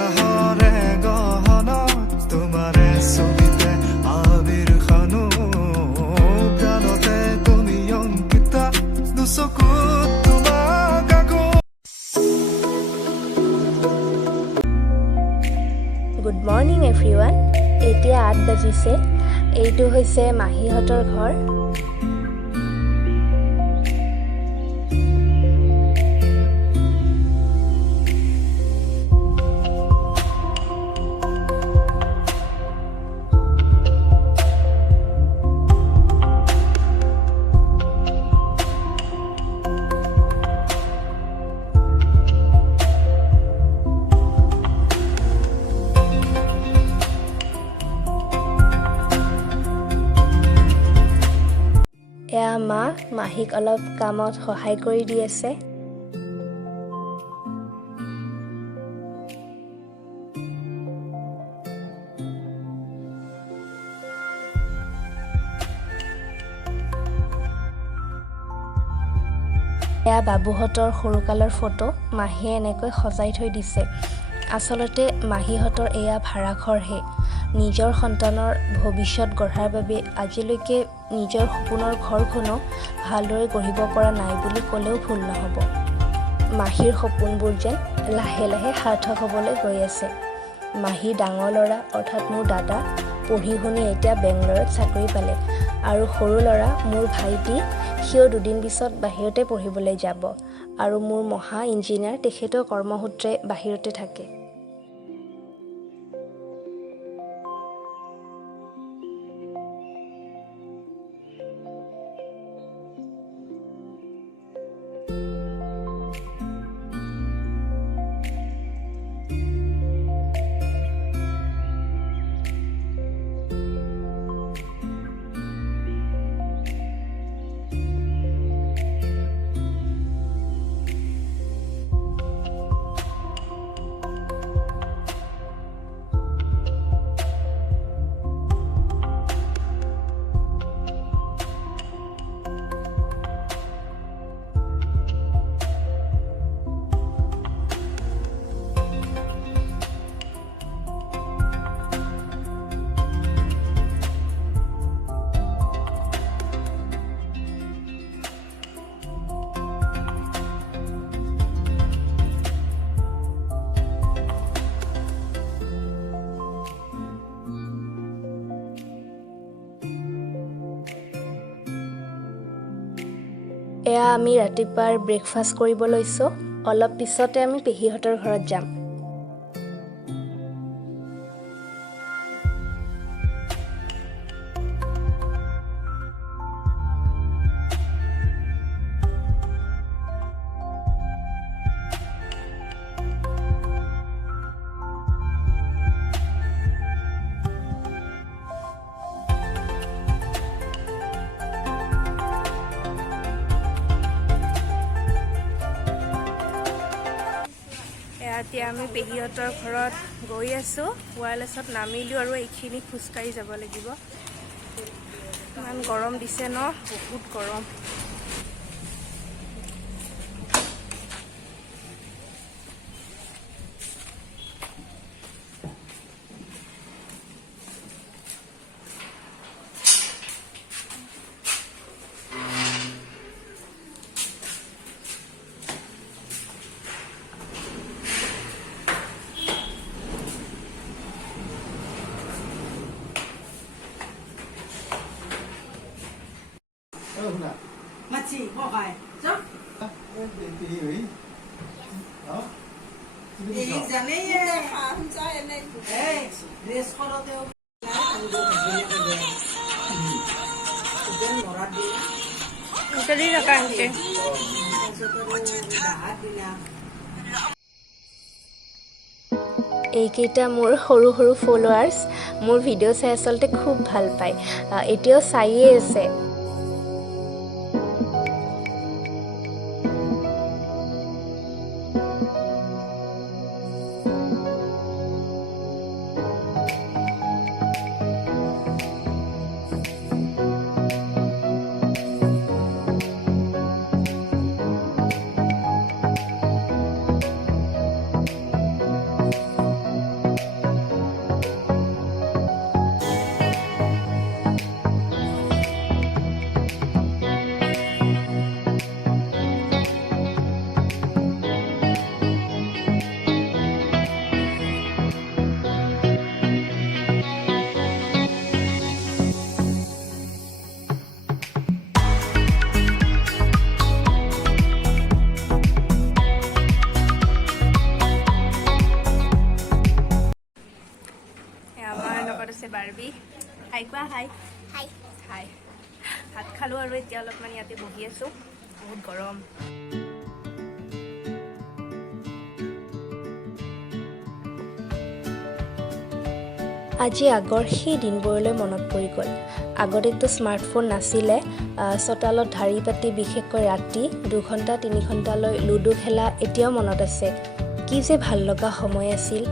উৎসাহৰে গহনা তোমাৰে ছবিতে আবিৰ খানো প্ৰাণতে তুমি অংকিতা দুচকুত তোমাক আকৌ গুড মৰ্ণিং এভৰিৱান। এতিয়া 8 বাজিছে। এইটো হৈছে মাহীহঁতৰ ঘৰ। এয়া মা মাহীক অলপ কামত সহায় কৰি দি আছে। এয়া বাবুহঁতৰ সৰুকালৰ ফটো মাহীয়ে এনেকৈ সজাই থৈ দিছে। আচলতে মাহীহঁতৰ এয়া ভাড়াঘৰহে। নিজৰ সন্তানৰ ভৱিষ্যত গঢ়াৰ বাবে আজিলৈকে নিজৰ সপোনৰ ঘৰখনো ভালদৰে গঢ়িব পৰা নাই বুলি ক'লেও ভুল নহ'ব। মাহীৰ সপোনবোৰ যেন লাহে লাহে সাৰ্থক হ'বলৈ গৈ আছে। মাহীৰ ডাঙৰ ল'ৰা অৰ্থাৎ মোৰ দাদা পঢ়ি শুনি এতিয়া বেংগলৰত চাকৰি পালে, আৰু সৰু ল'ৰা মোৰ ভাইটি, সিও দুদিন পিছত বাহিৰতে পঢ়িবলৈ যাব, আৰু মোৰ মহা ইঞ্জিনিয়াৰ, তেখেতৰ কৰ্মসূত্ৰে বাহিৰতে থাকে। এয়া আমি ৰাতিপুৱাৰ ব্ৰেকফাষ্ট কৰিব লৈছোঁ। অলপ পিছতে আমি পেহীহঁতৰ ঘৰত যাম। এতিয়া আমি পেহীহঁতৰ ঘৰত গৈ আছোঁ। ৱায়াৰলেছত নামিলোঁ আৰু এইখিনি খোজকাঢ়ি যাব লাগিব। ইমান গৰম দিছে ন, বহুত গৰম। Machi, kok kai? Jom. Ini jane ya. Paham saya nih. Dress kono teo. Udah morat dia. Jadi rakan ke. এইকেইটা মোৰ সৰু সৰু ফলোৱাৰ্ছ মোৰ ভিডিঅ' চাই আচলতে খুব ভাল পায়, এতিয়াও চায়ে আছে। আছে বাৰ্বি হাই কোৱা হাই হাই হাই ভাত খালোঁ আৰু এতিয়া অলপমান ইয়াতে বহি আছোঁ বহুত গৰম আজি আগৰ সেই দিনবোৰলৈ মনত পৰি গ'ল আগতেতো স্মাৰ্টফোন নাছিলে চোতালত ধাৰি পাতি বিশেষকৈ ৰাতি 2 ঘণ্টা 3 ঘণ্টালৈ লুডু খেলা এতিয়াও মনত আছে কি যে ভাল লগা সময় আছিল